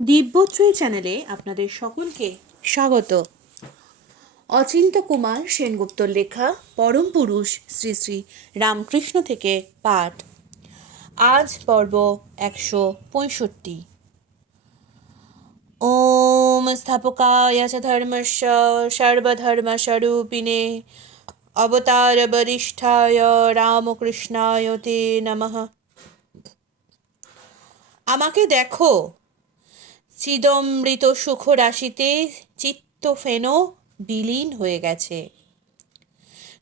দিব্যত্রয়ী চ্যানেলে আপনাদের সকলকে স্বাগত। অচিন্ত্য কুমার সেনগুপ্তর লেখা পরম পুরুষ শ্রী শ্রী রামকৃষ্ণ থেকে পাঠ। আজ পর্ব 165। ওম স্থাপকায় চ ধর্মস্য সর্বধর্মস্বরূপিণে অবতার বরিষ্ঠায় রামকৃষ্ণায় তে নমঃ। আমাকে দেখো, চিদমৃত সুখ রাশিতে চিত্ত ফেন বিলীন হয়ে গেছে।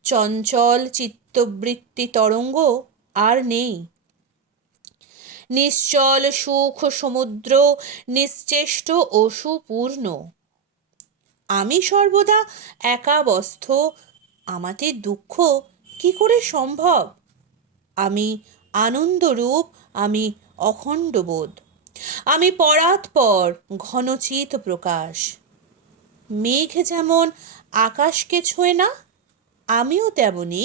চঞ্চল চিত্তবৃত্তি তরঙ্গ আর নেই। নিশ্চল সুখ সমুদ্র নিশ্চেষ্ট ও সুপূর্ণ। আমি সর্বদা একাবস্থ, আমাতে দুঃখ কি করে সম্ভব? আমি আনন্দরূপ, আমি অখণ্ডবোধ, আমি পরাৎপর ঘনচিত প্রকাশ। মেঘ যেমন আকাশকে ছোঁয় না, আমিও তেমনি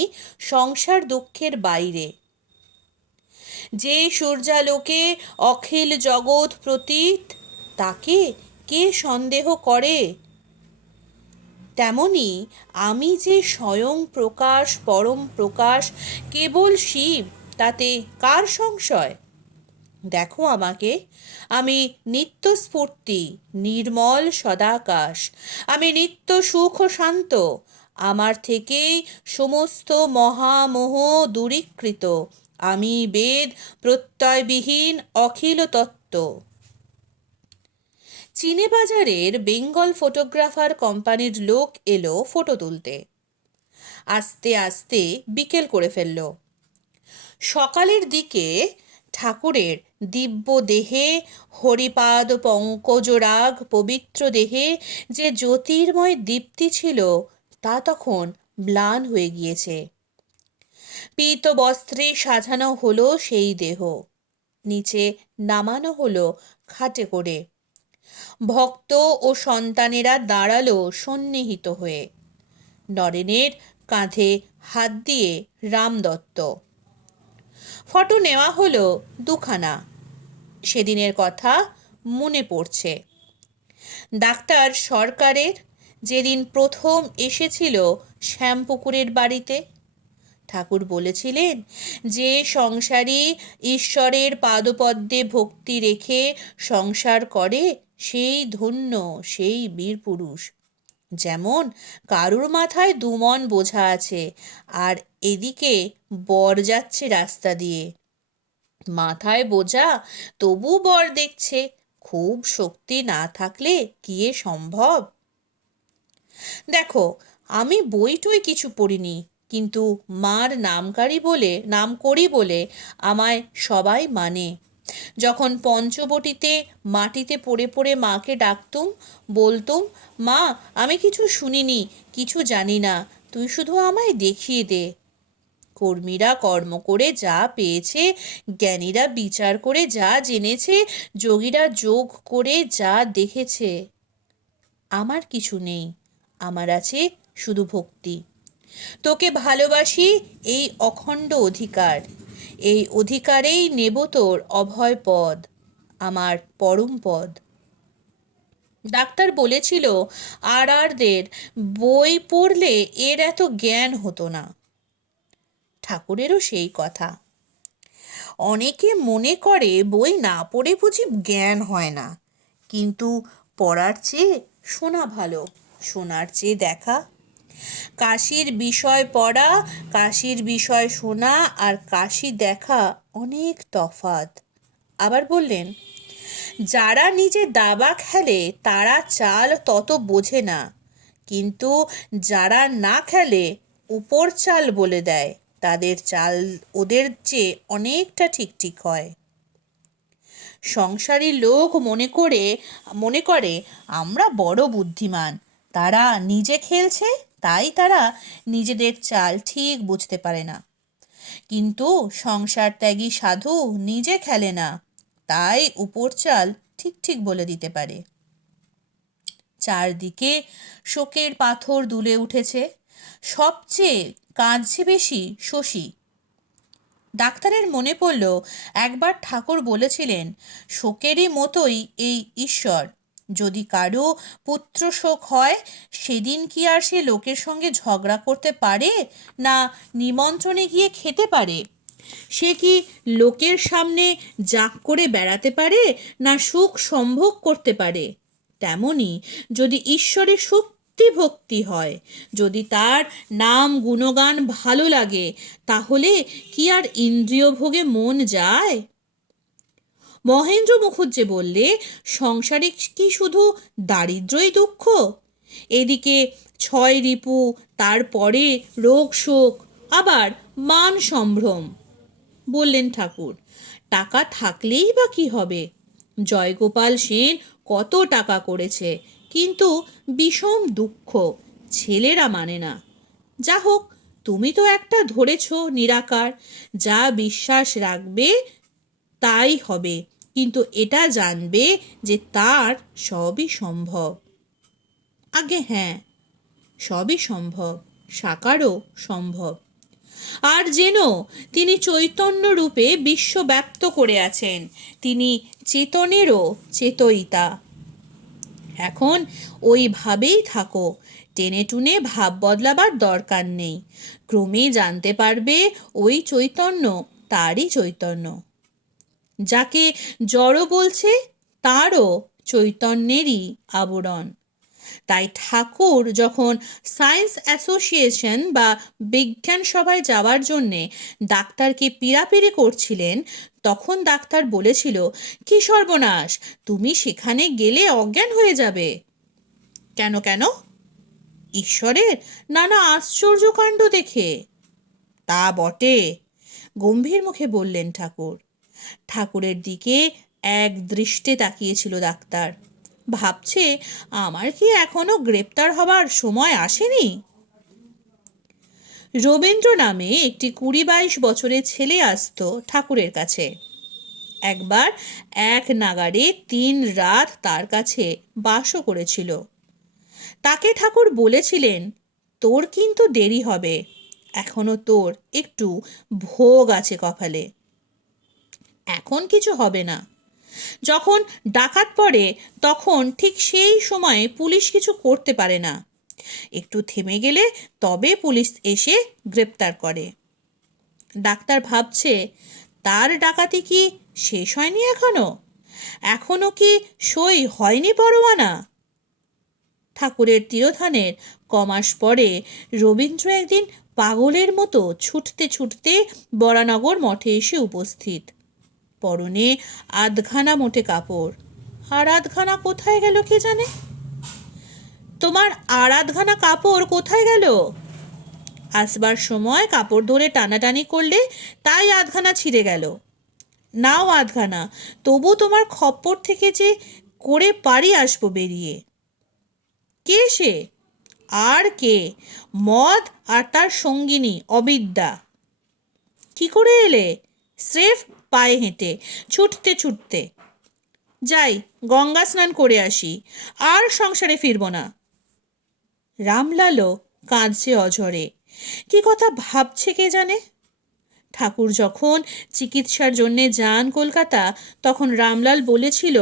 সংসার দুঃখের বাইরে। যে সূর্যালোকে অখিল জগৎ প্রতীত, তাকে কে সন্দেহ করে? তেমনি আমি যে স্বয়ং প্রকাশ, পরম প্রকাশ, কেবল শিব, তাতে কার সংশয়? দেখো আমাকে, আমি নিত্য স্ফূর্তি, নির্মল সদাকাশ, আমি নিত্য সুখ শান্ত। আমার থেকেই সমস্ত মহামোহ দূরীকৃত। আমি বেদ প্রত্যয়বিহীন অখিল তত্ত্ব। চীনে বাজারের বেঙ্গল ফটোগ্রাফার কোম্পানির লোক এলো ফটো তুলতে। আস্তে আস্তে বিকেল করে ফেলল। সকালের দিকে ঠাকুরের দিব্য দেহে, হরিপাদ পঙ্কজরাগ পবিত্র দেহে যে জ্যোতির্ময় দীপ্তি ছিল, তা তখন ম্লান হয়ে গিয়েছে। পীত বস্ত্রে সাজানো হলো সেই দেহ, নিচে নামানো হলো খাটে করে। ভক্ত ও সন্তানেরা দাঁড়ালো সন্নিহিত হয়ে। নরেনের কাঁধে হাত দিয়ে রামদত্ত। ফটো নেওয়া হলো দুখানা। সেদিনের কথা মনে পড়ছে। ডাক্তার সরকারের যেদিন প্রথম এসেছিল শ্যামপুকুরের বাড়িতে, ঠাকুর বলেছিলেন, যে সংসারী ঈশ্বরের পাদপদ্মে ভক্তি রেখে সংসার করে সেই ধন্য, সেই বীর পুরুষ। যেমন কারুর মাথায় 2 মণ বোঝা আছে, আর এদিকে বর যাচ্ছে রাস্তা দিয়ে, মাথায় বোঝা তবু বর দেখছে। খুব শক্তি না থাকলে কি এ সম্ভব? দেখো, আমি বই টই কিছু পড়িনি, কিন্তু মার নাম করি বলে আমায় সবাই মানে। যখন পঞ্চবটিতে মাটিতে পড়ে পড়ে মাকে ডাকতুম, বলতুম, মা আমি কিছু শুনিনি, কিছু জানি না, তুই শুধু আমায় দেখিয়ে দে। কর্মীরা কর্ম করে যা পেয়েছে, জ্ঞানীরা বিচার করে যা জেনেছে, যোগীরা যোগ করে যা দেখেছে। আমার কিছু নেই, আমার আছে শুধু ভক্তি। তোকে ভালোবাসি, এই অখণ্ড অধিকার। এই অধিকারেই নেব তোর অভয় পদ, আমার পরম পদ। ডাক্তার বলেছিল, আরদের বই পড়লে এর এত জ্ঞান হতো না। ঠাকুরেরও সেই কথা। অনেকে মনে করে বই না পড়ে বুঝি জ্ঞান হয় না, কিন্তু পড়ার চেয়ে শোনা ভালো, শোনার চেয়ে দেখা। কাশির বিষয় পড়া, কাশির বিষয় শোনা আর কাশি দেখা অনেক তফাৎ। আবার বললেন, যারা নিজে দাবা খেলে তারা চাল তত বোঝে না, কিন্তু যারা না খেলে উপর চাল বলে দেয়, তাদের চাল ওদের চেয়ে অনেকটা ঠিক ঠিক হয়। সংসারী লোক মনে করে আমরা বড় বুদ্ধিমান, তারা নিজে খেলছে, তাই তারা নিজেদের চাল ঠিক বুঝতে পারে না। কিন্তু সংসার ত্যাগী সাধু নিজে খেলে না, তাই উপর চাল ঠিক ঠিক বলে দিতে পারে। চারদিকে শোকের পাথর দুলে উঠেছে। সবচেয়ে কাঁদছে বেশি শশী। ডাক্তারের মনে পড়ল একবার ঠাকুর বলেছিলেন, শোকেরই মতোই এই ঈশ্বর। যদি কারো পুত্র শোক হয়, সেদিন কি আর সে লোকের সঙ্গে ঝগড়া করতে পারে, না নিমন্ত্রণে গিয়ে খেতে পারে? সে কি লোকের সামনে জাঁক করে বেড়াতে পারে, না সুখ সম্ভোগ করতে পারে? তেমনি যদি ঈশ্বরের সত্যি ভক্তি হয়, যদি তার নাম গুণগান ভালো লাগে, তাহলে কি আর ইন্দ্রিয় ভোগে মন যায়? মহেন্দ্র মুখুজ্জে বললে, সংসারে কি শুধু দারিদ্র্যই দুঃখ? এদিকে 6 রিপু, তারপরে রোগ শোক, আবার মান সম্ভ্রম। বললেন ঠাকুর, টাকা থাকলেই বা কি হবে? জয়গোপাল সেন কত টাকা করেছে, কিন্তু বিষম দুঃখ, ছেলেরা মানে না। যা হোক, তুমি তো একটা ধরেছ নিরাকার, যা বিশ্বাস রাখবে তাই হবে, কিন্তু এটা জানবে যে তার সবই সম্ভব। আগে হ্যাঁ, সবই সম্ভব, সাকারও সম্ভব। আর যেন তিনি চৈতন্য রূপে বিশ্বব্যাপ্ত করে আছেন, তিনি চেতনেরও চেতয়িতা। এখন ওইভাবেই থাকো, টেনে টুনে ভাব বদলাবার দরকার নেই। ক্রমেই জানতে পারবে ওই চৈতন্য তারই চৈতন্য। যাকে জড় বলছে তারও চৈতন্যেরই আবরণ। তাই ঠাকুর যখন সায়েন্স অ্যাসোসিয়েশন বা বিজ্ঞান সভায় যাওয়ার জন্যে ডাক্তারকে পীড়াপিড়ি করছিলেন, তখন ডাক্তার বলেছিল, কি সর্বনাশ, তুমি সেখানে গেলে অজ্ঞান হয়ে যাবে। কেন কেন? ঈশ্বরের নানা আশ্চর্য কাণ্ড দেখে। তা বটে, গম্ভীর মুখে বললেন ঠাকুর। ঠাকুরের দিকে এক দৃষ্টে তাকিয়েছিল ডাক্তার। ভাবছে, আমার কি এখনো গ্রেপ্তার হবার সময় আসেনি? রবীন্দ্র নামে একটি 20-22 বছরের ছেলে আসতো ঠাকুরের কাছে। একবার এক নাগাড়ে 3 রাত তার কাছে বাসও করেছিল। তাকে ঠাকুর বলেছিলেন, তোর কিন্তু দেরি হবে, এখনো তোর একটু ভোগ আছে কপালে, এখন কিছু হবে না। যখন ডাকাত পড়ে, তখন ঠিক সেই সময়ে পুলিশ কিছু করতে পারে না। একটু থেমে গেলে তবে পুলিশ এসে গ্রেপ্তার করে। ডাক্তার ভাবছে, তার ডাকাতি কি শেষ হয়নি এখনো? এখনো কি সই হয়নি পরোয়ানা? ঠাকুরের তিরোধানের কমাস পরে রবীন্দ্র একদিন পাগলের মতো ছুটতে ছুটতে বরানগর মঠে এসে উপস্থিত। পরনে আধখানা মোটে কাপড়, আর আধখানা কোথায় গেল কে জানে? তোমার আর আধখানা কাপড় কোথায় গেল? আসবার সময় কাপড় ধরে টানাটানি করলে তাই আধখানা ছিঁড়ে গেল। নাও আধখানা, তবু তোমার খপ্পর থেকে যে করে পারি আসবো বেরিয়ে। কে সে? আর কে? মদ আর তার সঙ্গিনী অবিদ্যা। কি করে এলে? স্রেফ পায়ে হেঁটে, ছুটতে ছুটতে। যাই, গঙ্গা স্নান করে আসি, আর সংসারে ফিরব না। রামলালও কাঁদছে অঝরে, কি কথা ভাবছে কে জানে। ঠাকুর যখন চিকিৎসার জন্যে যান কলকাতা, তখন রামলাল বলেছিল,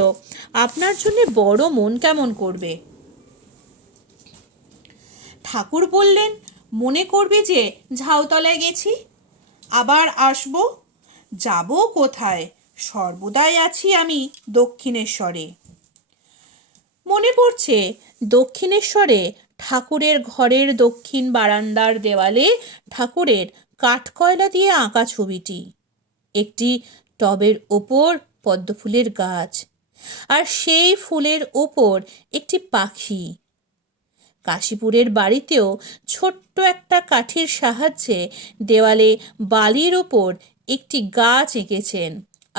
আপনার জন্যে বড় মন কেমন করবে। ঠাকুর বললেন, মনে করবে যে ঝাউতলায় গেছি, আবার আসব। যাব কোথায়? সর্বদাই আছি আমি দক্ষিণেশ্বরে। মনে পড়ছে, দক্ষিণেশ্বরে ঠাকুরের ঘরের দক্ষিণ বারান্দার দেওয়ালে ঠাকুরের কাঠকয়লা দিয়ে আঁকা ছবিটি। একটি টবের ওপর পদ্মফুলের গাছ, আর সেই ফুলের ওপর একটি পাখি। কাশীপুরের বাড়িতেও ছোট্ট একটা কাঠির সাহায্যে দেওয়ালে বালির ওপর একটি গাছ এঁকেছেন,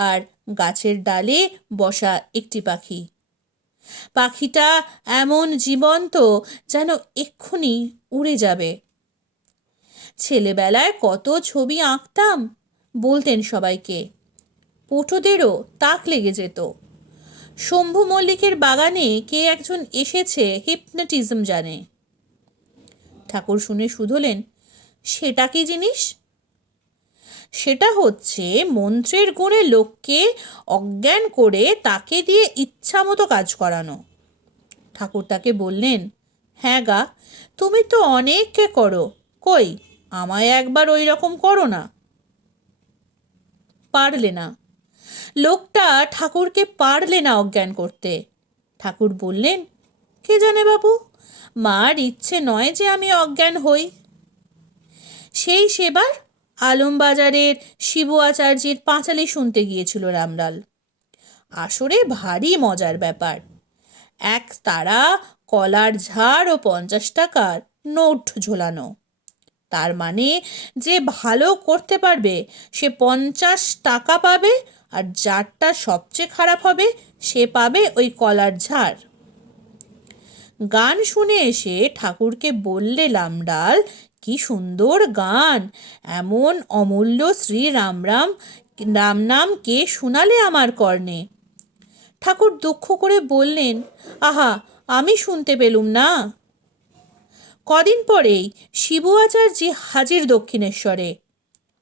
আর গাছের ডালে বসা একটি পাখি। পাখিটা এমন জীবন্ত, যেন এক্ষুনি উড়ে যাবে। ছেলেবেলায় কত ছবি আঁকতাম, বলতেন সবাইকে। পোটোদেরও তাক লেগে যেত। শম্ভু মল্লিকের বাগানে কে একজন এসেছে হিপনোটিজম জানে। ঠাকুর শুনে শুধলেন, সেটা কি জিনিস? সেটা হচ্ছে মন্ত্রের গুণে লোককে অজ্ঞান করে তাকে দিয়ে ইচ্ছা মতো কাজ করানো। ঠাকুর তাকে বললেন, হ্যাঁ গা, তুমি তো অনেককে করো, কই আমায় একবার ওই রকম করো না। পারলে না। লোকটা ঠাকুরকে পারলে না অজ্ঞান করতে। ঠাকুর বললেন, কে জানে বাবু, মার ইচ্ছে নয় যে আমি অজ্ঞান হই। সেই সেবার আলমবাজারের শিবু আচার্যের পাঁচালি শুনতে গিয়েছিল রামলাল। আসরে ভারী মজার ব্যাপার। এক তারা কলার ঝাড় ও 50 টাকার নোট ঝোলানো। তার মানে যে ভালো করতে পারবে সে 50 টাকা পাবে, আর যারটা সবচেয়ে খারাপ হবে সে পাবে ওই কলার ঝাড়। গান শুনে এসে ঠাকুরকে বললে রামলাল, কি সুন্দর গান, এমন অমূল্য শ্রী রাম রাম রাম নাম কে শোনালে আমার কর্ণে। ঠাকুর দুঃখ করে বললেন, আহা, আমি শুনতে পেলুম না। কদিন পরেই শিবু আচার্যি হাজির দক্ষিণেশ্বরে।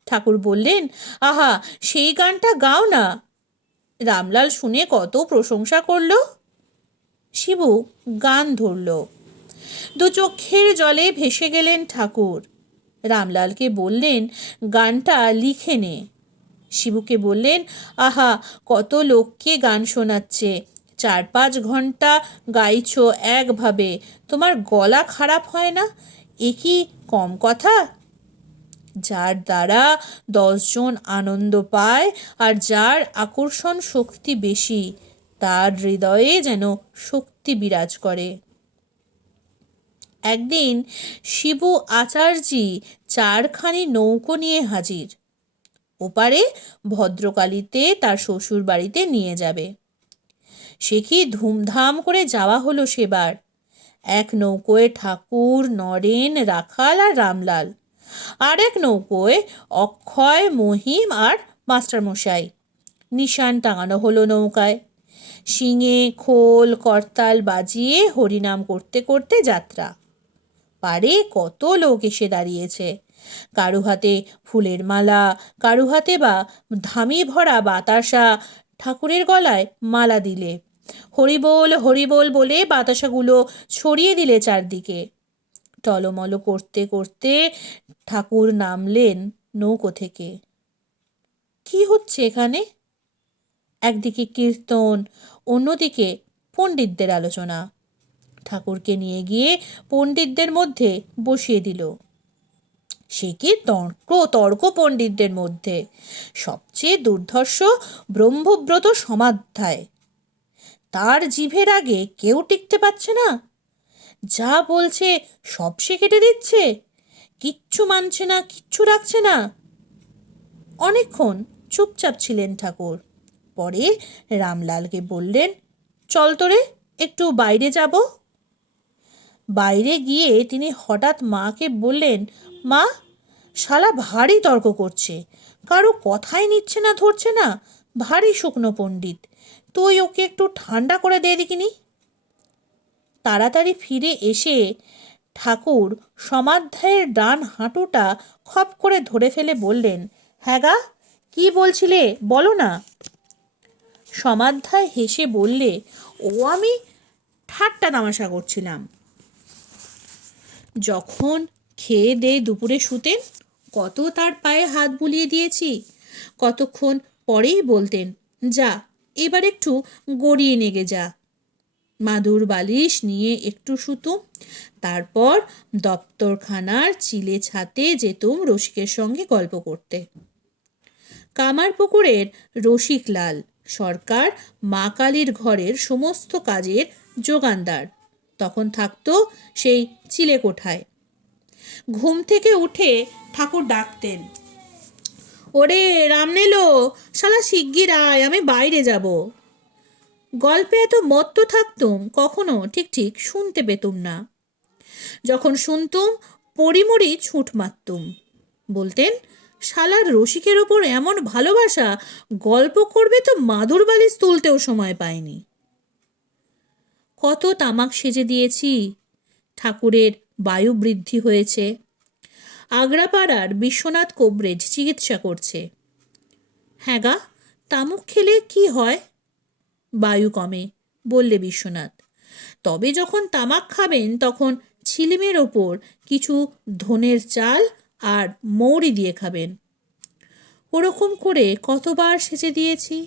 ঠাকুর বললেন, আহা, সেই গানটা গাও না। রামলাল শুনে কত প্রশংসা করল। শিবু গান ধরল। দু চোখের জলে ভেসে গেলেন ঠাকুর। রামলালকে বললেন, গানটা লিখে নে। শিবুকে বললেন, আহা, কত লোককে গান শোনাচ্ছে, 4-5 ঘন্টা গাইছো একভাবে, তোমার গলা খারাপ হয় না? এ কি কম কথা? যার দ্বারা 10 জন আনন্দ পায় আর যার আকর্ষণ শক্তি বেশি, তার হৃদয়ে যেন শক্তি বিরাজ করে। একদিন শিবু আচার্যি 4খানি নৌকো নিয়ে হাজির। ওপারে ভদ্রকালীতে তার শ্বশুর বাড়িতে নিয়ে যাবে। সে কি ধুমধাম করে যাওয়া হলো সেবার। এক নৌকোয় ঠাকুর, নরেন, রাখাল আর রামলাল, আর এক নৌকোয় অক্ষয়, মহিম আর মাস্টারমশাই। নিশান টাঙানো হলো নৌকায়। শিঙে খোল করতাল বাজিয়ে হরিনাম করতে করতে যাত্রা। পারে কত লোক এসে দাঁড়িয়েছে। কারু হাতে ফুলের মালা, কারু হাতে বা ধামি ভরা বাতাসা। ঠাকুরের গলায় মালা দিলে, হরিবোল হরিবোল বলে বাতাসাগুলো ছড়িয়ে দিলে চারদিকে। টলমল করতে করতে ঠাকুর নামলেন নৌকো থেকে। কি হচ্ছে এখানে? একদিকে কীর্তন, অন্যদিকে পণ্ডিতদের আলোচনা। ঠাকুরকে নিয়ে গিয়ে পণ্ডিতদের মধ্যে বসিয়ে দিল। সে কি তর্ক পণ্ডিতদের মধ্যে! সবচেয়ে দুর্ধর্ষ ব্রহ্মব্রত সমাধ্যায়। তার জিভের আগে কেউ টিকতে পারছে না। যা বলছে সব সে কেটে দিচ্ছে, কিচ্ছু মানছে না, কিচ্ছু রাখছে না। অনেকক্ষণ চুপচাপ ছিলেন ঠাকুর। পরে রামলালকে বললেন, চল তোরে, একটু বাইরে যাব। বাইরে গিয়ে তিনি হঠাৎ মাকে বললেন, মা, শালা ভারী তর্ক করছে, কারো কথাই নিচ্ছে না, ধরছে না, ভারী শুকনো পণ্ডিত, তুই ওকে একটু ঠান্ডা করে দে দেখিনি। তাড়াতাড়ি ফিরে এসে ঠাকুর সমাধ্যায়ের ডান হাঁটুটা খপ করে ধরে ফেলে বললেন, হ্যাঁ গা, কি বলছিলে বলো না। সমাধ্যায় হেসে বললে, ও আমি ঠাট্টা তামাশা করছিলাম। যখন খেয়ে দেয়ে দুপুরে শুতেন, কত তার পায়ে হাত বুলিয়ে দিয়েছি। কতক্ষণ পরেই বলতেন, যা এবার একটু গড়িয়ে নেগে যা। মাদুর বালিশ নিয়ে একটু শুতুম, তারপর দপ্তরখানার চিলে ছাতে যেতুম রসিকের সঙ্গে গল্প করতে। কামারপুকুরের রসিকলাল সরকার মা কালীর ঘরের সমস্ত কাজের যোগানদার, তখন থাকতো সেই চিলেকোঠায়। ঘুম থেকে উঠে ঠাকুর ডাকতেন, ওরে রামনেলো, শালা শিগগির আয়, আমি বাইরে যাব। গল্পে এত মত্ত থাকতুম কখনো ঠিক ঠিক শুনতে পেতুম না। যখন শুনতুম পরিমরি ছুট মারতুম। বলতেন, শালার রসিকের ওপর এমন ভালোবাসা, গল্প করবে তো মাদুর বালিশ তুলতেও সময় পায়নি। কত তামাক সেজে দিয়েছি, ঠাকুরের বায়ু বৃদ্ধি হয়েছে। আগ্রাপাড়ার বিশ্বনাথ কোবরেজ চিকিৎসা করছে। হ্যাঁ গা, তামুক খেলে কি হয়? বায়ু কমে, বললে বিশ্বনাথ। তবে যখন তামাক খাবেন তখন ছিলিমের ওপর কিছু ধনের চাল আর মৌরি দিয়ে খাবেন। ওরকম করে কতবার সেচে দিয়েছি,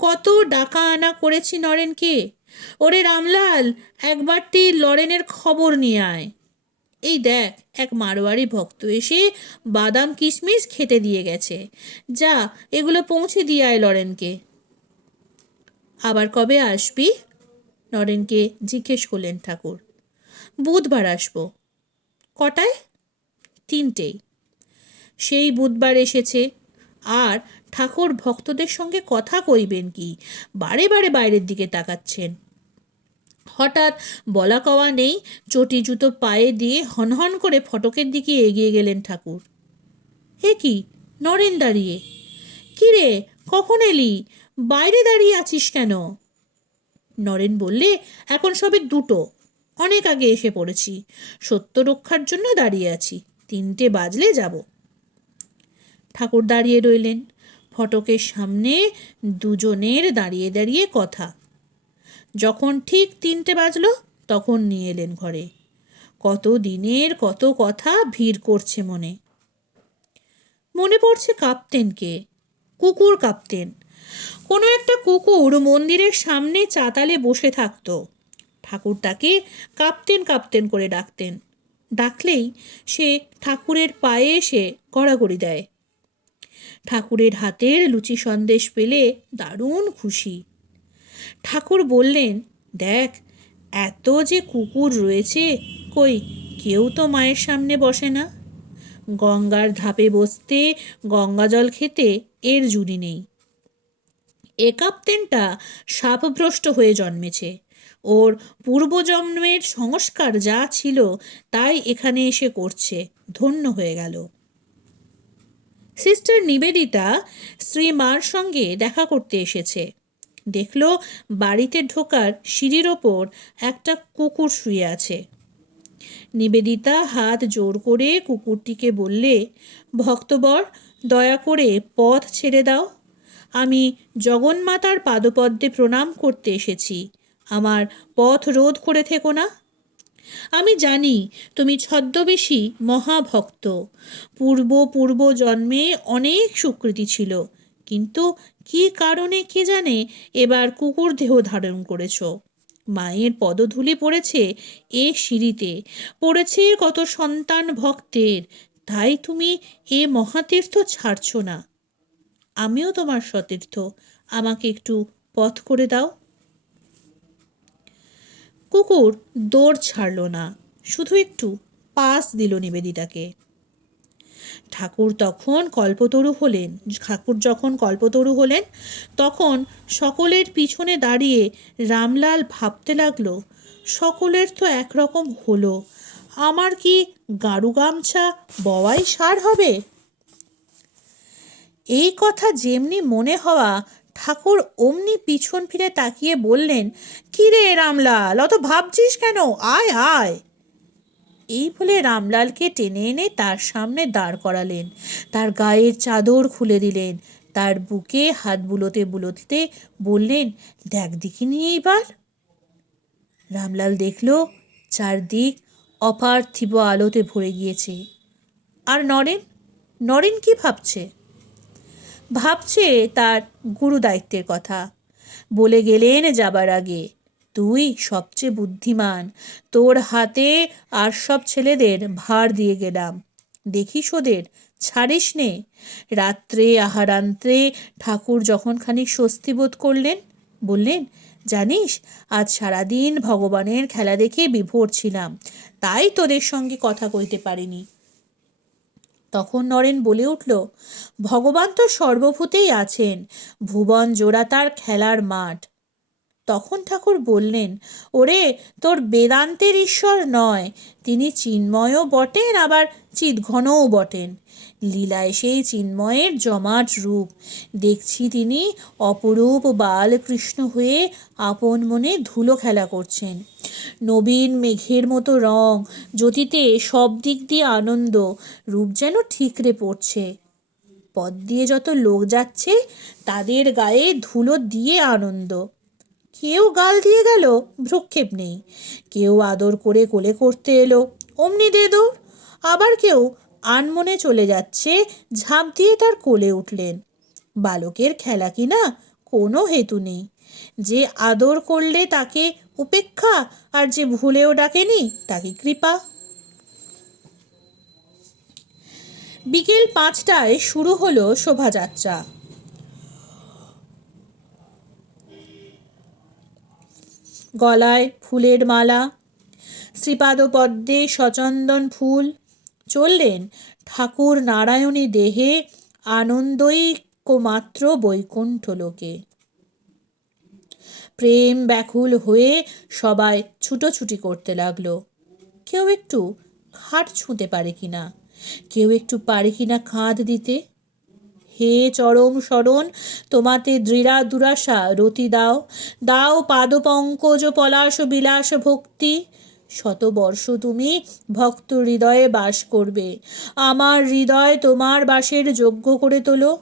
কত ডাকা আনা করেছি নরেনকে। ওরে রামলাল, একবারটি লরেনের খবর নিয়ে আয়। এই দেখ, এক মারোয়ারি ভক্ত এসে বাদাম কিশমিশ খেতে দিয়ে গেছে, যা এগুলো পৌঁছে দিয়ে আয় লরেনকে। আবার কবে আসবি? নরেনকে জিজ্ঞেস করলেন ঠাকুর। বুধবার আসবো। কটায়? 3টেই। সেই বুধবার এসেছে, আর ঠাকুর ভক্তদের সঙ্গে কথা কইবেন কি, বারে বারে বাইরের দিকে তাকাচ্ছেন। হঠাৎ বলা কওয়া নেই, চটি জুতো পায়ে দিয়ে হনহন করে ফটকের দিকে এগিয়ে গেলেন ঠাকুর। এ কি, নরেন দাঁড়িয়ে! কিরে, কখন এলি? বাইরে দাঁড়িয়ে আছিস কেন? নরেন বললে, এখন সবে 2টো, অনেক আগে এসে পড়েছি। সত্য রক্ষার জন্য দাঁড়িয়ে আছি, 3টে বাজলে যাব। ঠাকুর দাঁড়িয়ে রইলেন। ফটকের সামনে দুজনের দাঁড়িয়ে দাঁড়িয়ে কথা। যখন ঠিক 3টে বাজলো তখন নিয়ে এলেন ঘরে। কত দিনের কত কথা ভিড় করছে মনে। মনে পড়ছে কাঁপতেনকে, কুকুর কাঁপতেন। কোনো একটা কুকুর মন্দিরের সামনে চাতালে বসে থাকতো। ঠাকুর তাকে কাঁপতেন কাঁপতেন করে ডাকতেন। ডাকলেই সে ঠাকুরের পায়ে এসে গড়াগড়ি দেয়। ঠাকুরের হাতের লুচি সন্দেশ পেলে দারুণ খুশি। ঠাকুর বললেন, দেখ, এত যে কুকুর রয়েছে, কই কেউ তো মায়ের সামনে বসে না। গঙ্গার ধাপে বসতে, গঙ্গা জল খেতে এর জুড়ি নেই। এ কাপ্তেনটা সাপভ্রষ্ট হয়ে জন্মেছে। ওর পূর্বজন্মের সংস্কার যা ছিল তাই এখানে এসে করছে, ধন্য হয়ে গেল। সিস্টার নিবেদিতা শ্রীমার সঙ্গে দেখা করতে এসেছে। দেখল বাড়িতে ঢোকার সিঁড়ির ওপর একটা কুকুর শুয়ে আছে। নিবেদিতা হাত জোর করে কুকুরটিকে বললে, ভক্তবর, দয়া করে পথ ছেড়ে দাও। আমি জগন্মাতার পাদপদ্মে প্রণাম করতে এসেছি, আমার পথ রোধ করে থেকো না। আমি জানি তুমি ছদ্মবেশী মহাভক্ত, পূর্ব জন্মে অনেক সুকৃতি ছিল, কিন্তু কি কারণে কে জানে এবার কুকুর দেহ ধারণ করেছ। মায়ের পদধূলি পড়েছে এ সিঁড়িতে, পড়েছে কত সন্তান ভক্তের, তাই তুমি এ মহাতীর্থ ছাড়ছ না। আমিও তোমার সতীর্থ, আমাকে একটু পথ করে দাও। কুকুর দৌড় ছাড়ল না, শুধু একটু পাশ দিল নিবেদিতাকে। ঠাকুর যখন কল্পতরু হলেন তখন সকলের পিছনে দাঁড়িয়ে রামলাল ভাবতে লাগলো, সকলের তো একরকম হলো, আমার কি গাড়ু গামছা বওয়াই সার হবে? এই কথা যেমনি মনে হওয়া, ঠাকুর অমনি পিছন ফিরে তাকিয়ে বললেন, কি রে রামলাল, অত ভাবছিস কেন? আয় আয়। এই বলে রামলালকে টেনে এনে তার সামনে দাঁড় করালেন, তার গায়ের চাদর খুলে দিলেন, তার বুকে হাত বুলোতে বুলোতে বললেন, দেখ দেখিনি এইবার। রামলাল দেখল চারদিক অপার্থিব আলোতে ভরে গিয়েছে। আর নরেন কি ভাবছে? ভাবছে তার গুরু দায়িত্বের কথা। বলে গেলেন যাবার আগে, তুই সবচেয়ে বুদ্ধিমান, তোর হাতে আর সব ছেলেদের ভার দিয়ে গেলাম, দেখিস ওদের, ছাড়িস নে। রাত্রে আহারান্তে ঠাকুর যখন খানিক স্বস্তি বোধ করলেন, বললেন, জানিস, আজ সারাদিন ভগবানের খেলা দেখে বিভোর ছিলাম, তাই তোদের সঙ্গে কথা কইতে পারিনি। তখন নরেন বলে উঠল, ভগবান তো সর্বভূতেই আছেন, ভুবন জোড়া তার খেলার মাঠ। তখন ঠাকুর বললেন, ওরে, তোর বেদান্তের ঈশ্বর নয়, তিনি চিন্ময়ও বটেন, আবার চিৎঘনও বটেন। লীলায় সেই চিন্ময়ের জমাট রূপ, দেখছি তিনি অপরূপ বালকৃষ্ণ হয়ে আপন মনে ধুলো খেলা করছেন। নবীন মেঘের মতো রং, জ্যোতিতে সব দিক দিয়ে আনন্দ, রূপ যেন ঠিকরে পড়ছে। পথ দিয়ে যত লোক যাচ্ছে তাদের গায়ে ধুলো দিয়ে আনন্দ। কেউ গাল দিয়ে গেল, ভ্রুক্ষেপ নেই। কেউ আদর করে কোলে করতে এলো, অমনি দে দৌড়। আবার কেউ আনমনে চলে যাচ্ছে, ঝাঁপ দিয়ে তার কোলে উঠলেন। বালকের খেলা কিনা কোনো হেতু নেই। যে আদর করলে তাকে উপেক্ষা, আর যে ভুলেও ডাকেনি তাকে কৃপা। বিকেল 5টায় শুরু হলো শোভাযাত্রা। গলায় ফুলের মালা, শ্রীপাদপদ্মে সচন্দন ফুল। চললেন ঠাকুর নারায়ণী দেহে আনন্दैকমাত্র বৈকুণ্ঠ লোকে। প্রেম ব্যাকুল হয়ে সবাই ছুটোছুটি করতে লাগলো। কেউ একটু খাট ছুঁতে পারে কিনা, কেউ একটু পারে কিনা কাঁধ দিতে। হে চরম শরণ, তোমাতে দৃঢ়া দুরাশা রতি দাও, দাও পাদপঙ্কজ পলাশ বিলাস ভক্তি। শতবর্ষ তুমি ভক্ত হৃদয়ে বাস করবে, আমার হৃদয় তোমার বাসের যোগ্য করে তোলো।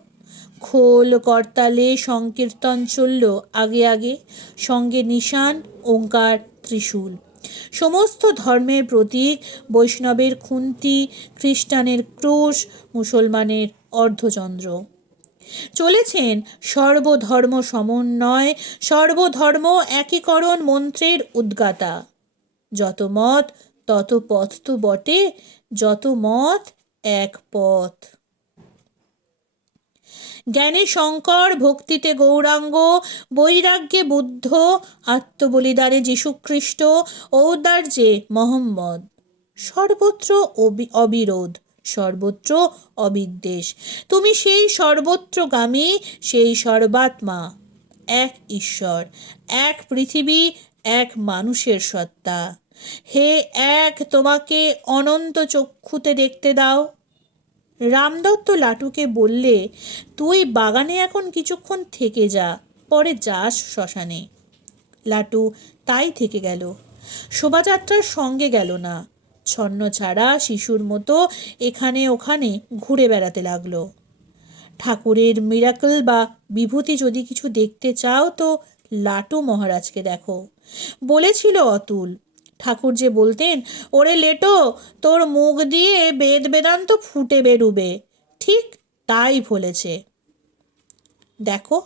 খোল করতালে সংকীর্তন চলল আগে আগে, সঙ্গে নিশান, ওঙ্কার, ত্রিশূল। সমস্ত ধর্মের প্রতীক, বৈষ্ণবের খুন্তি, খ্রিস্টানের ক্রুশ, মুসলমানের অর্ধচন্দ্র। চলেছেন সর্বধর্ম সমন্বয়, সর্বধর্ম একীকরণ মন্ত্রের উদ্গাতা। যত মত তত পথ তো বটে, যত মত এক পথ। জ্ঞানে শঙ্কর, ভক্তিতে গৌরাঙ্গ, বৈরাগ্যে বুদ্ধ, আত্মবলিদানে যীশুখ্রিস্ট, ঔদার্যে মহম্মদ। সর্বত্র অবিরোধ, সর্বত্র অবিদ্বেষ। তুমি সেই সর্বত্রগামী, সেই সর্বাত্মা। এক ঈশ্বর, এক পৃথিবী, এক মানুষের সত্তা। হে এক, তোমাকে অনন্ত চক্ষুতে দেখতে দাও। রামদত্ত লাটুকে বললে, তুই বাগানে এখন কিছুক্ষণ থেকে যা, পরে যাস শ্মশানে। লাটু তাই থেকে গেল, শোভাযাত্রার সঙ্গে গেল না। ছন্ন ছাড়া শিশুর মতো এখানে ওখানে ঘুরে বেড়াতে লাগলো। ঠাকুরের মিরাকল বা বিভূতি যদি কিছু দেখতে চাও তো লাটু মহারাজকে দেখো, বলেছিল অতুল। ঠাকুর যে বলতেন, ওরে লেটো, তোর মুখ দিয়ে বেদ বেদান্ত ফুটে বেরুবে, ঠিক তাই বলেছে। দেখো,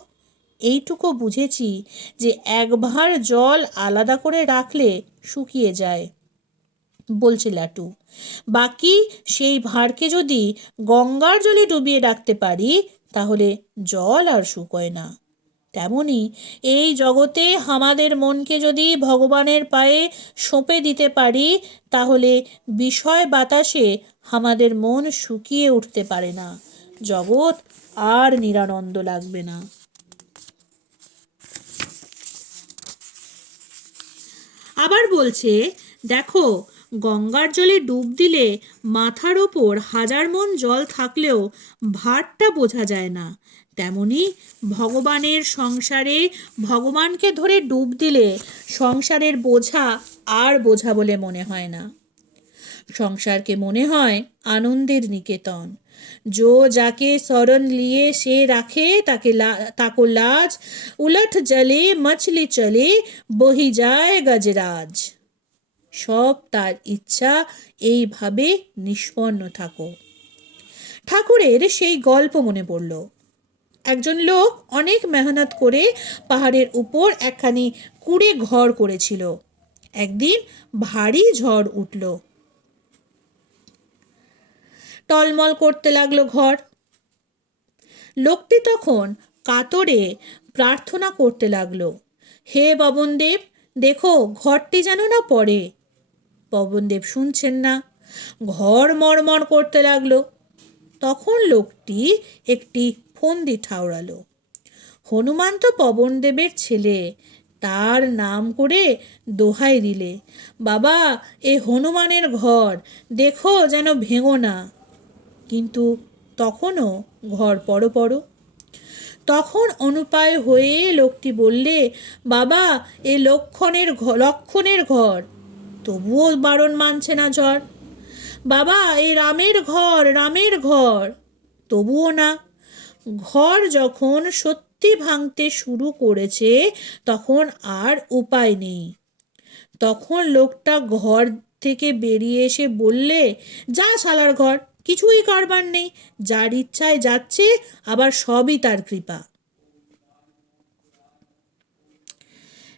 এইটুকু বুঝেছি যে এক ভাঁড় জল আলাদা করে রাখলে শুকিয়ে যায়, বলছে লাটু। বাকি সেই ভাঁড়কে যদি গঙ্গার জলে ডুবিয়ে রাখতে পারি তাহলে জল আর শুকোয় না। তেমনি এই জগতে আমাদের মনকে যদি ভগবানের পায়ে সঁপে দিতে পারি তাহলে বিষয় বাতাসে আমাদের মন শুকিয়ে উঠতে পারে না, জগৎ আর নিরানন্দ লাগবে না। আবার বলছে, দেখো, গঙ্গার জলে ডুব দিলে মাথার ওপর 1000 মণ জল থাকলেও ভারটা বোঝা যায় না। তেমনি ভগবানের সংসারে ভগবানকে ধরে ডুব দিলে সংসারের বোঝা আর বোঝা বলে মনে হয় না। সংসারকে মনে হয় আনন্দের নিকেতন। जो जाके शरण लिए से राखे ताको लाज, उलट जले मछली चले बही যায় গজরাজ। সব তার ইচ্ছা, এইভাবে নিষ্পন্ন থাকো। ঠাকুরের সেই গল্প মনে পড়ল। একজন লোক অনেক মেহনত করে পাহাড়ের উপর একখানি কুঁড়ে ঘর করেছিল। একদিন ভারী ঝড় উঠল, টলমল করতে লাগলো ঘর। লোকটি তখন কাতরে প্রার্থনা করতে লাগলো, হে পবনদেব, দেখো ঘরটি যেন না পড়ে। পবনদেব শুনছেন না, ঘর মরমর করতে লাগলো। তখন লোকটি একটি ফন্দি ঠাউরালো। হনুমান তো পবনদেবের ছেলে, তার নাম করে দোহাই দিলে, বাবা এ হনুমানের ঘর, দেখো যেন ভেঙো না। কিন্তু তখনও ঘর পড়ো পড়ো। তখন অনুপায় হয়ে লোকটি বললে, বাবা এ লক্ষণের ঘর। তবুও বারণ মানছে না ঝড়। বাবা এ রামের ঘর। তবুও না। ঘর যখন সত্যি ভাঙতে শুরু করেছে তখন আর উপায় নেই। তখন লোকটা ঘর থেকে বেরিয়ে এসে বললে, যা শালার ঘর, কিছুই করবার নেই, যার ইচ্ছায় যাচ্ছে, আবার সবই তার কৃপা।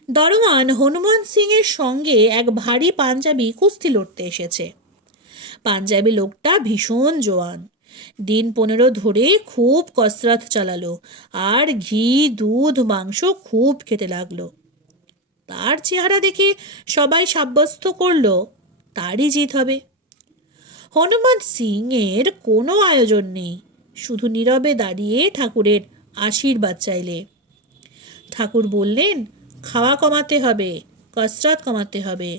দরওয়ান হনুমান সিং এর সঙ্গে এক ভারী পাঞ্জাবি কুস্তি লড়তে এসেছে। পাঞ্জাবি লোকটা ভীষণ জোয়ান। দিন 15 ধরে খুব কসরত চালালো আর ঘি দুধ মাংস খুব খেতে লাগলো। তার চেহারা দেখে সবাই সাব্যস্ত করলো তারই জিত হবে। হনুমান সিং এর কোনো আয়োজন নেই, শুধু নীরবে দাঁড়িয়ে ঠাকুরের আশীর্বাদ চাইলে। ঠাকুর বললেন, খাওয়া কমাতে হবে, কসরত কমাতে হবে,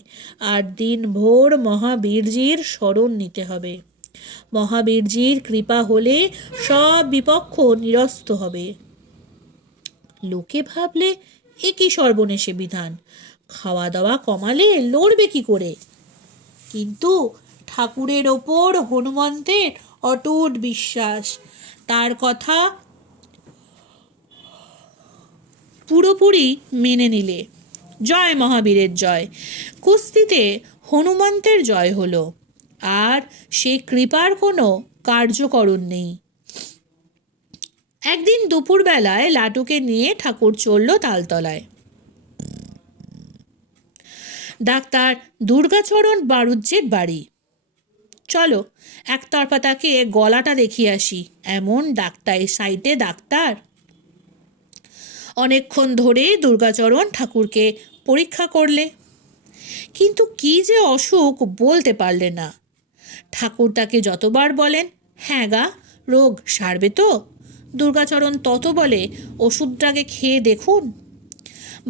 আর দিন ভোর মহাবীরজির স্মরণ নিতে হবে। মহাবীরজির কৃপা হলে সব বিপক্ষ নিরস্ত হবে। লোকে ভাবলে, এ কি সর্বনেশে বিধান, খাওয়া দাওয়া কমালে লড়বে কি করে? কিন্তু ঠাকুরের ওপর হনুমন্তের অটুট বিশ্বাস। তার কথা পুরোপুরি মেনে নিলে। জয় মহাবীরের জয়। কুস্তিতে হনুমন্তের জয় হলো, আর সে কৃপার কোনো কার্যকরণ নেই। একদিন দুপুরবেলায় লাটুকে নিয়ে ঠাকুর চলল তালতলায়। ডাক্তার দুর্গাচরণ বাড়ুজ্যের বাড়ি। চলো একতরফা তাকে গলাটা দেখিয়ে আসি, এমন ডাক্তার সাইটে ডাক্তার। অনেকক্ষণ ধরে দুর্গাচরণ ঠাকুরকে পরীক্ষা করলে, কিন্তু কি যে অসুখ বলতে পারলে না। ঠাকুর তাকে যতবার বলেন, হ্যাঁ গা, রোগ সারবে তো, দুর্গাচরণ তত বলে, ওষুধটাকে খেয়ে দেখুন।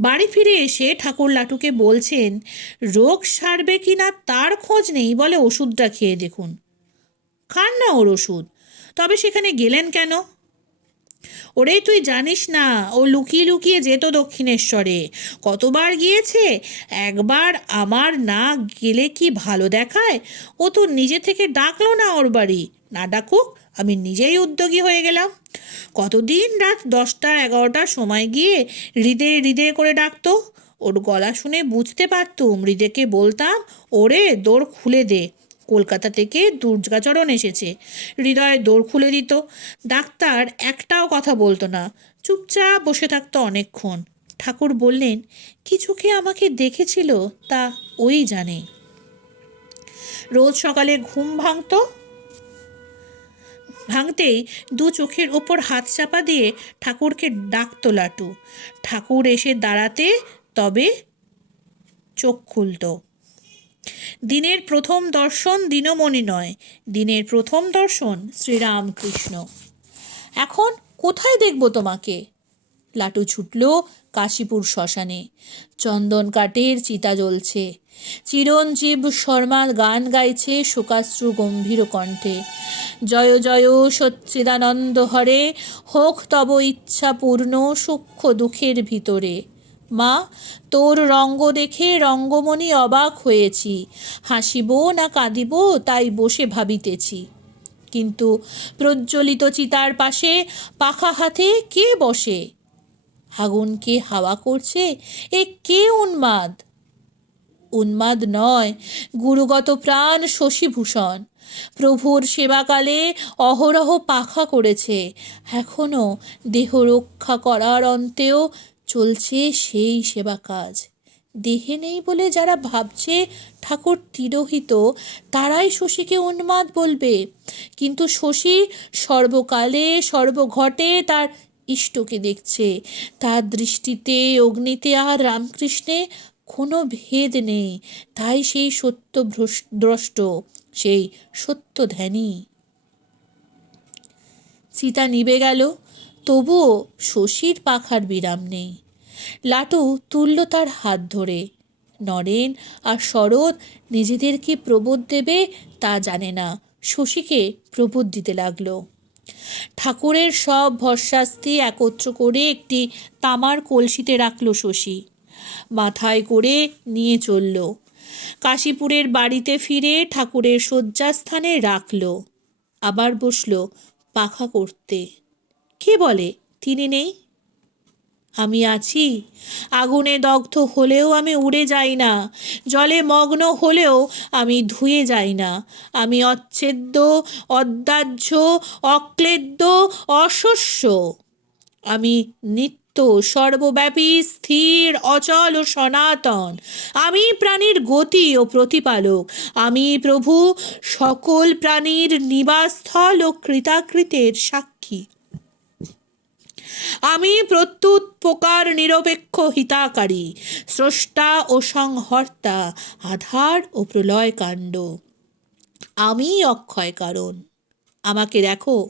বাড়ি ফিরে এসে ঠাকুর লাটুকে বলছেন, রোগ সারবে কি না তার খোঁজ নেই, বলে ওষুধটা খেয়ে দেখুন। খান না ওর ওষুধ, তবে সেখানে গেলেন কেন? ওরে তুই জানিস না, ও লুকিয়ে লুকিয়ে যেত দক্ষিণেশ্বরে। কতবার গিয়েছে, একবার আমার না গেলে কি ভালো দেখায়? ও তো নিজে থেকে ডাকলো না ওর বাড়ি, না ডাকুক, আমি নিজেই উদ্যোগী হয়ে গেলাম। কতদিন রাত 10টা-11টার সময় গিয়ে হৃদে করে ডাকতো। ওর গলা শুনে বুঝতে পারতুম। হৃদেকে বলতাম, ওরে দোর খুলে দে, কলকাতা থেকে দুর্গাচরণ এসেছে। হৃদয় দোর খুলে দিত। ডাক্তার একটাও কথা বলতো না, চুপচাপ বসে থাকতো অনেকক্ষণ। ঠাকুর বললেন, কিছু কি আমাকে দেখেছিল তা ওই জানে। রোজ সকালে ঘুম ভাঙতেই দু চোখের ওপর হাত চাপা দিয়ে ঠাকুরকে ডাকতো লাটু। ঠাকুর এসে দাঁড়াতে তবে চোখ খুলত। দিনের প্রথম দর্শন দিনমণি নয়, দিনের প্রথম দর্শন শ্রীরামকৃষ্ণ। এখন কোথায় দেখব তোমাকে? লাটু ছুটল কাশীপুর শ্মশানে। চন্দন কাঠের চিতা জ্বলছে। চিরঞ্জীব শর্মা গান গাইছে শোকাশ্রু গম্ভীর কণ্ঠে। জয় জয় সচ্চিদানন্দ হরে, হোক তব ইচ্ছা পূর্ণ সূক্ষ্ম দুঃখের ভিতরে। মা, তোর রঙ্গ দেখে রঙ্গমণি অবাক হয়েছি, হাসিব না কাঁদিব তাই বসে ভাবিতেছি। কিন্তু প্রজ্বলিত চিতার পাশে পাখা হাতে কে বসে? আগুনকে হাওয়া করছে, এ কে উন্মাদ? উন্মাদ নয়, গুরুগত প্রাণ শশীভূষণ। প্রভুর সেবাকালে অহরহ পাখা করেছে, এখনো দেহ রক্ষা করার অন্তেও চলছে সেই সেবা কাজ। দেহে নেই বলে যারা ভাবছে ঠাকুর তিরোহিত, তারাই শশীকে উন্মাদ বলবে। কিন্তু শশী সর্বকালে সর্বঘটে তার ইষ্টকে দেখছে। তার দৃষ্টিতে অগ্নিতে আর রামকৃষ্ণে কোনো ভেদ নেই। তাই সেই সত্য দ্রষ্ট, সেই সত্য ধ্যানী। চিতা নিবে গেল, তবুও শশীর পাখার বিরাম নেই। লাটু তুলল তার হাত ধরে। নরেন আর শরৎ নিজেদের কি প্রবোধ দেবে তা জানে না, শশীকে প্রবোধ দিতে লাগলো। ঠাকুরের সব ভস্মাস্তি একত্র করে একটি তামার কলসিতে রাখল শশী। মাথায় করে নিয়ে চলল। কাশীপুরের বাড়িতে ফিরে ঠাকুরের শয্যাস্থানে রাখল। আবার বসল পাখা করতে। কে বলে তিনি নেই? আমি আছি। আগুনে দগ্ধ হলেও আমি উড়ে যাই না, জলে মগ্ন হলেও আমি ধুয়ে যাই না। আমি অচ্ছেদ্য, অদাহ্য, অক্লেদ্য, অশস্য। আমি নিত্য, সর্বব্যাপী, স্থির, অচল ও সনাতন। আমি প্রাণীর গতি ও প্রতিপালক। আমি প্রভু, সকল প্রাণীর নিবাসস্থল ও কৃতাকৃতের সাক্ষী। আমি প্রত্যুত প্রকার নিরপেক্ষ হিতাকারী, স্রষ্টা ও সংহর্তা, আধার ও প্রলয় কাণ্ড। আমি অক্ষয় কারণ। আমাকে দেখো।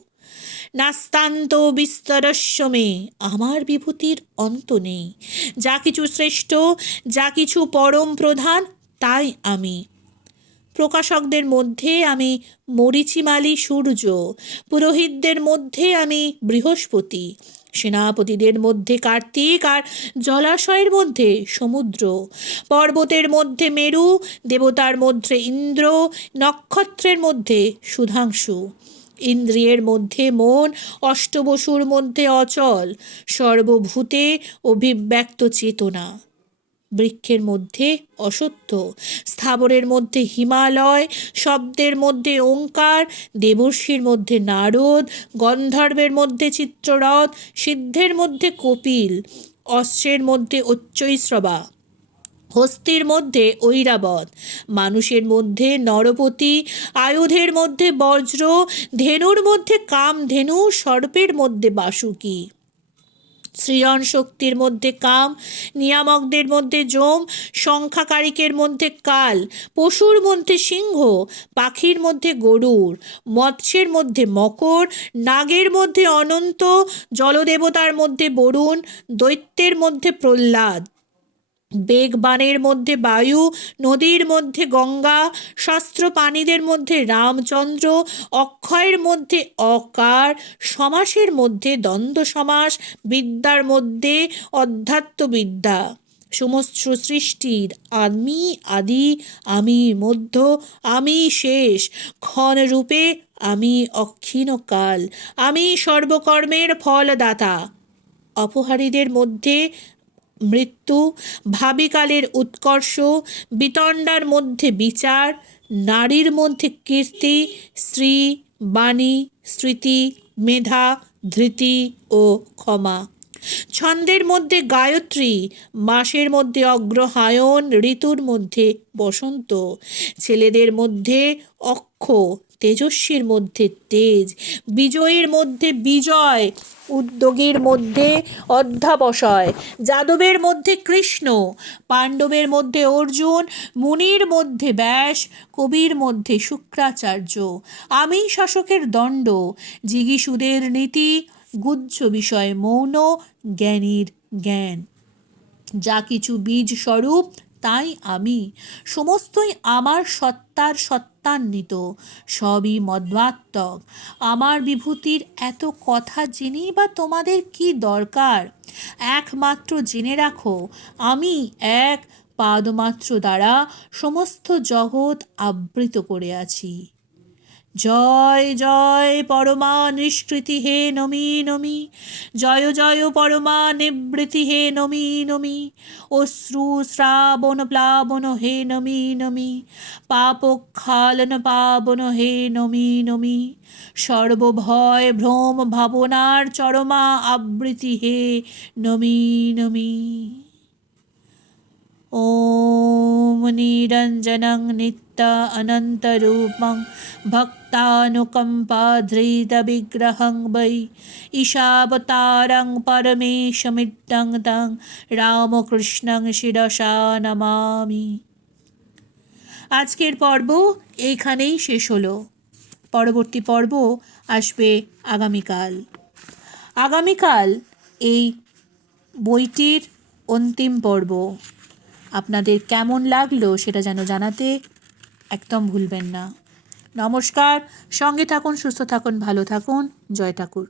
নাস্তান্ত বিস্তরস্য মে, আমার বিভূতির অন্ত নেই। যা কিছু শ্রেষ্ঠ, যা কিছু পরম প্রধান, তাই আমি। প্রকাশকদের মধ্যে আমি মরীচিমালী সূর্য, পুরোহিতদের মধ্যে আমি বৃহস্পতি, সেনাপতিদের মধ্যে কার্তিক, আর জলাশয়ের মধ্যে সমুদ্র, পর্বতের মধ্যে মেরু, দেবতার মধ্যে ইন্দ্র, নক্ষত্রের মধ্যে সুধাংশু, ইন্দ্রিয়ের মধ্যে মন, অষ্টবসুর মধ্যে অচল, সর্বভূতে অভিব্যক্ত চেতনা, বৃক্ষের মধ্যে অসত্য, স্থাবরের মধ্যে হিমালয়, শব্দের মধ্যে ওঙ্কার, দেবর্ষির মধ্যে নারদ, গন্ধর্বের মধ্যে চিত্ররথ, সিদ্ধের মধ্যে কপিল, অশ্বের মধ্যে অচ্চৈশ্রবা, হস্তির মধ্যে ঐরাবত, মানুষের মধ্যে নরপতি, আয়ুধের মধ্যে বজ্র, ধেনুর মধ্যে কামধেনু, সর্পের মধ্যে বাসুকী, সৃজন শক্তির মধ্যে কাম, নিয়ামকদের মধ্যে যম, সংখ্যাকারিকের মধ্যে কাল, পশুর মধ্যে সিংহ, পাখির মধ্যে গরুড়, মৎস্যের মধ্যে মকর, নাগের মধ্যে অনন্ত, জলদেবতার মধ্যে বরুণ, দৈত্যের মধ্যে প্রহ্লাদ, বেগবানের মধ্যে বায়ু, নদীর মধ্যে গঙ্গা, শাস্ত্র পাণীদের মধ্যে রামচন্দ্র, অক্ষয়ের মধ্যে অকার, সমাসের মধ্যে দ্বন্দ্ব সমাস, বিদ্যার মধ্যে অধ্যাত্মবিদ্যা। সমস্ত সৃষ্টির আমি আদি, আমি মধ্য, আমি শেষ, ক্ষণরূপে আমি অক্ষীণকাল, আমি সর্বকর্মের ফলদাতা। অপহারীদের মধ্যে মৃত্যু, ভাবিকালের উৎকর্ষ, বিতণ্ডার মধ্যে বিচার, নারীর মধ্যে কীর্তি, স্ত্রী, বাণী, স্মৃতি, মেধা, ধৃতি ও ক্ষমা, ছন্দের মধ্যে গায়ত্রী, মাসের মধ্যে অগ্রহায়ণ, ঋতুর মধ্যে বসন্ত, ছেলেদের মধ্যে অক্ষ, তেজস্বীর মধ্যে তেজ, বিজয়ীর মধ্যে বিজয়, উদ্যোগীর মধ্যে অধ্যাবসায়, যাদবের মধ্যে কৃষ্ণ, পাণ্ডবের মধ্যে অর্জুন, মুনির মধ্যে ব্যাস, কবির মধ্যে শুক্রাচার্য। আমি শাসকের দণ্ড, জিগীষুদের নীতি, গুহ্য বিষয় মৌন, জ্ঞানীর জ্ঞান। যা কিছু বীজ স্বরূপ তাই আমি, সমস্তই আমার সত্তার সত্তান্বিত, সবই মধ্যাত্মক। আমার বিভূতির এত কথা জেনেই বা তোমাদের কি দরকার? একমাত্র জেনে রাখো, আমি এক পাদমাত্র দ্বারা সমস্ত জগৎ আবৃত করে আছি। জয় জয় পরমা নিষ্কৃতি হে নমি নমি, জয় জয় পরমা নিবৃতি হে নমি নমি, অশ্রু শ্রাবণ প্লাবন হে নমি নমি, পাপক্ষালন পাবন হে নমি নমি, সর্বভয় ভ্রম ভাবনার চরমা আবৃতি হে নমি নমি। ॐ निरञ्जनं नित्य अनन्तरूपं भक्तानुकम्पाधृतविग्रहं वै ईशावतारं परमेशमिद्धं तं রামকৃষ্ণং শিরসা নমামি। আজকের পর্ব এইখানেই শেষ হলো। পরবর্তী পর্ব আসবে আগামীকাল। আগামীকাল এই বইটির অন্তিম পর্ব। আপনাদের কেমন লাগলো সেটা যেন জানাতে একদম ভুলবেন না। নমস্কার, সঙ্গে থাকুন, সুস্থ থাকুন, ভালো থাকুন। জয় ঠাকুর।